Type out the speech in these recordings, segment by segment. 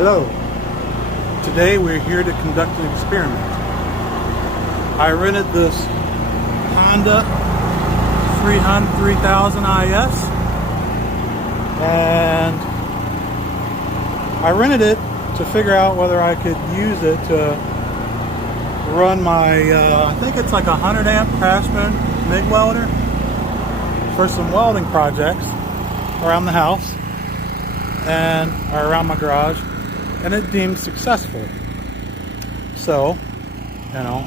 Hello. Today we're here to conduct an experiment. I rented this Honda 3000 IS and I rented it to figure out whether I could use it to run my, I think it's like a 100 amp Craftsman MIG welder for some welding projects around the house and or around my garage, and it deemed successful. So, you know,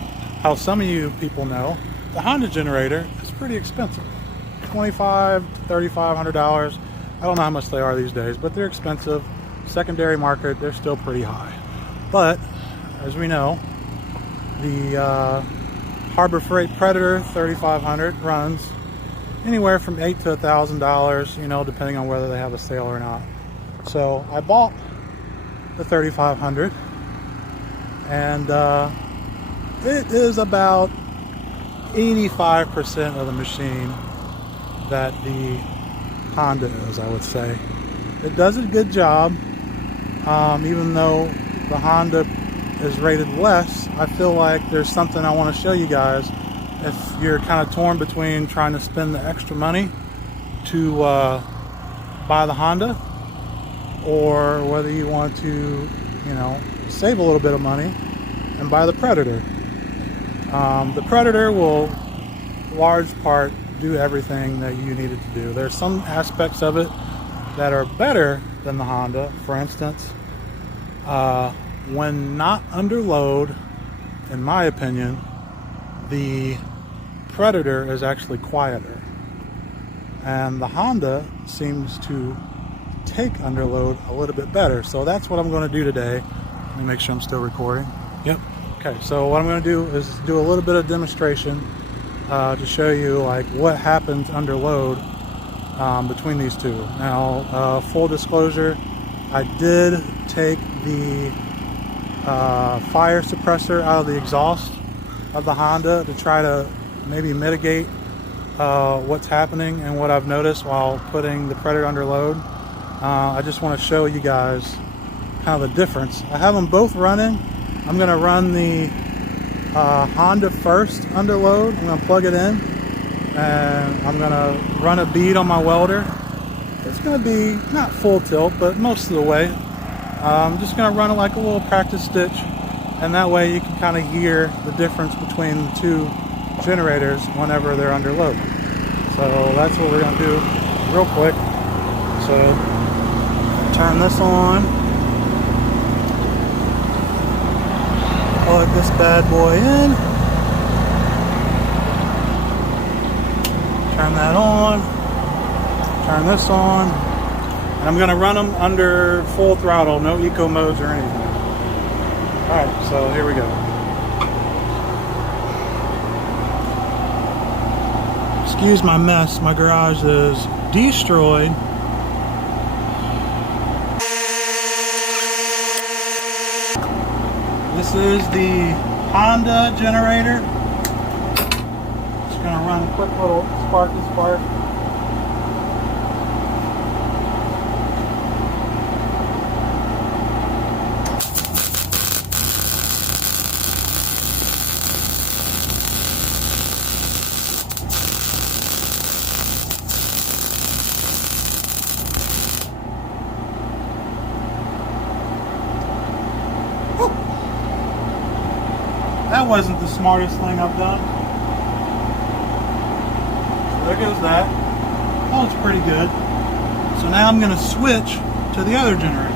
how some of you people know, the Honda generator is pretty expensive. $2,500 to $3,500. I don't know how much they are these days, but they're expensive. Secondary market, they're still pretty high. But as we know, the Harbor Freight Predator 3500 runs anywhere from $8,000 to $1,000, you know, depending on whether they have a sale or not. So I bought the 3500, and it is about 85% of the machine that the Honda is, I would say. It does a good job, even though the Honda is rated less. I feel like there's something I want to show you guys if you're kind of torn between trying to spend the extra money to buy the Honda, or whether you want to, you know, save a little bit of money and buy the Predator. The Predator will, large part, do everything that you need it to do. There's some aspects of it that are better than the Honda. For instance, when not under load, in my opinion, the Predator is actually quieter, and the Honda seems to take under load a little bit better. So that's what I'm going to do today. Let me make sure I'm still recording. Yep. Okay, so what I'm going to do is do a little bit of demonstration to show you like what happens under load between these two. Now, full disclosure, I did take the fire suppressor out of the exhaust of the Honda to try to maybe mitigate what's happening and what I've noticed while putting the Predator under load. I just want to show you guys kind of the difference. I have them both running. I'm going to run the Honda first under load. I'm going to plug it in, and I'm going to run a bead on my welder. It's going to be not full tilt, but most of the way. I'm just going to run it like a little practice stitch, and that way you can kind of hear the difference between the two generators whenever they're under load. So that's what we're going to do real quick. So turn this on, plug this bad boy in, turn that on, turn this on, and I'm going to run them under full throttle, no eco modes or anything. Alright, so here we go. Excuse my mess, my garage is destroyed. This is the Honda generator. Just gonna run a quick little spark. That wasn't the smartest thing I've done. So there goes that. Oh, it's pretty good. So now I'm going to switch to the other generator.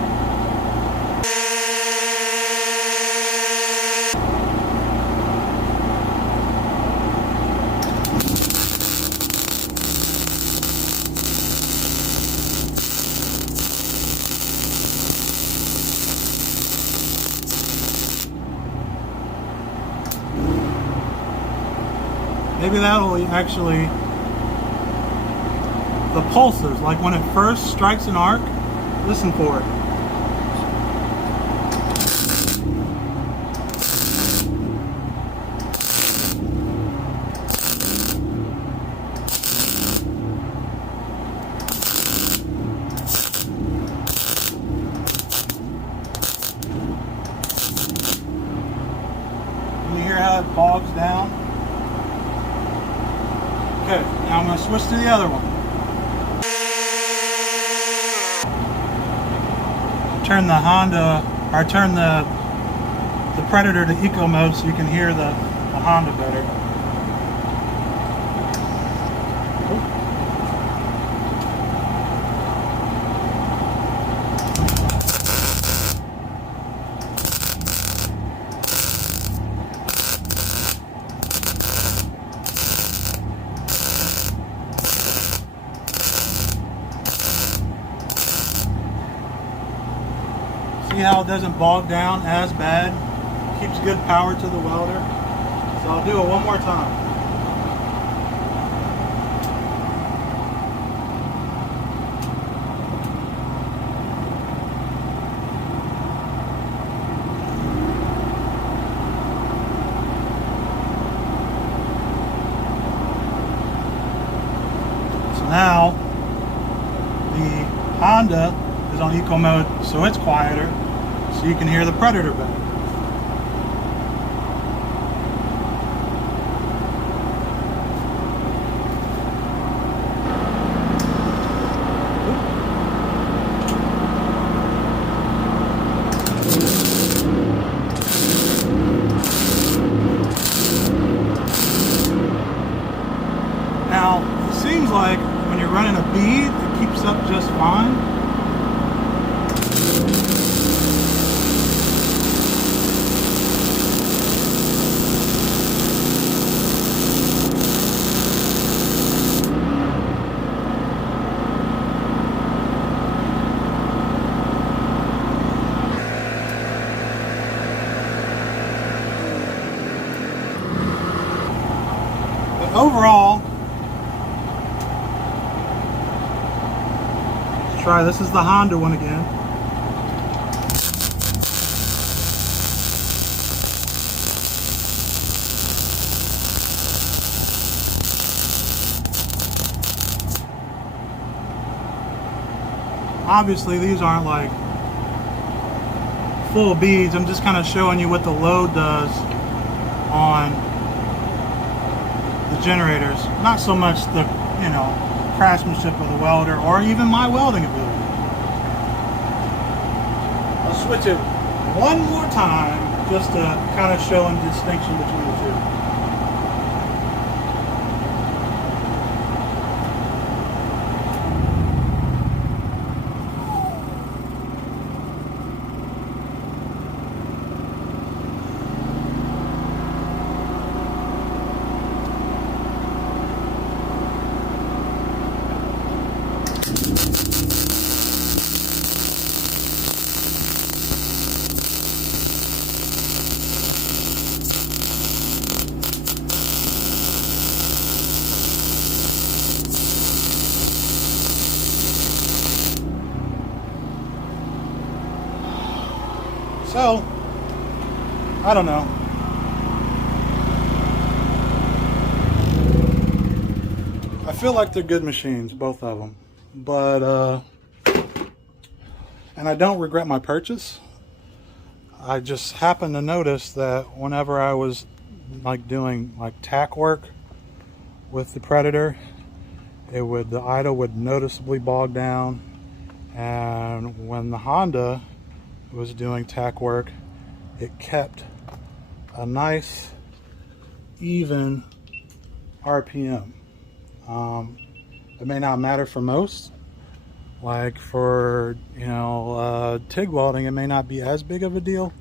Maybe that'll actually, the pulses, like when it first strikes an arc, listen for it. hear how it bogs down? Okay, now I'm going to switch to the other one. Turn the Honda, or turn the Predator to eco mode so you can hear the Honda better. See how it doesn't bog down as bad? Keeps good power to the welder. So I'll do it one more time. So now the Honda is on eco mode, so it's quieter, so you can hear the Predator better. Now, it seems like when you're running a bead, it keeps up just fine. But overall, let's try, this is the Honda one again. Obviously these aren't like full beads, I'm just kind of showing you what the load does on the generators, not so much the, you know, craftsmanship of the welder or even my welding ability. I'll switch it one more time just to kind of show a distinction between the two. So, I don't know. I feel like they're good machines, both of them. But, and I don't regret my purchase. I just happened to notice that whenever I was like doing like tack work with the Predator, the idle would noticeably bog down. And when the Honda was doing tack work, it kept a nice even RPM. It may not matter for most, like for, you know, TIG welding, it may not be as big of a deal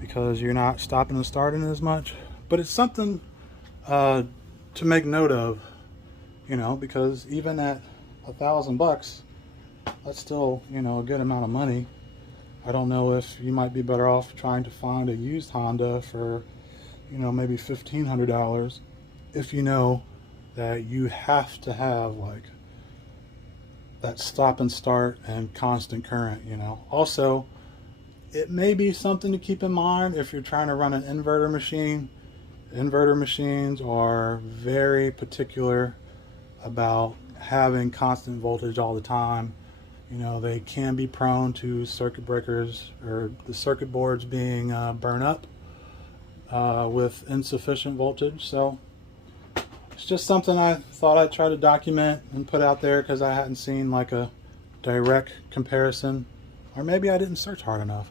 because you're not stopping and starting as much, but it's something to make note of, you know, because even at $1,000, that's still, you know, a good amount of money. I don't know if you might be better off trying to find a used Honda for, you know, maybe $1,500 if you know that you have to have like that stop and start and constant current, you know. Also, it may be something to keep in mind if you're trying to run an inverter machine. Inverter machines are very particular about having constant voltage all the time. You know, they can be prone to circuit breakers or the circuit boards being burnt up. with insufficient voltage. So it's just something I thought I'd try to document and put out there because I hadn't seen like a direct comparison, or maybe I didn't search hard enough,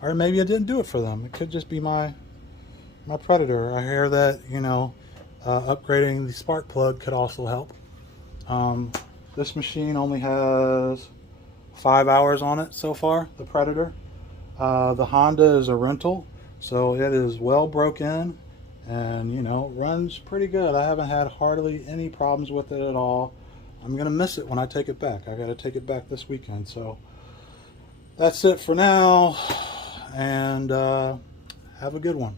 or maybe I didn't do it for them. It could just be my Predator. I hear that, you know, upgrading the spark plug could also help. This machine only has 5 hours on it so far, the Predator. The Honda is a rental, so it is well broken and, you know, runs pretty good. I haven't had hardly any problems with it at all. I'm gonna miss it when I take it back. I gotta take it back this weekend. So that's it for now, and have a good one.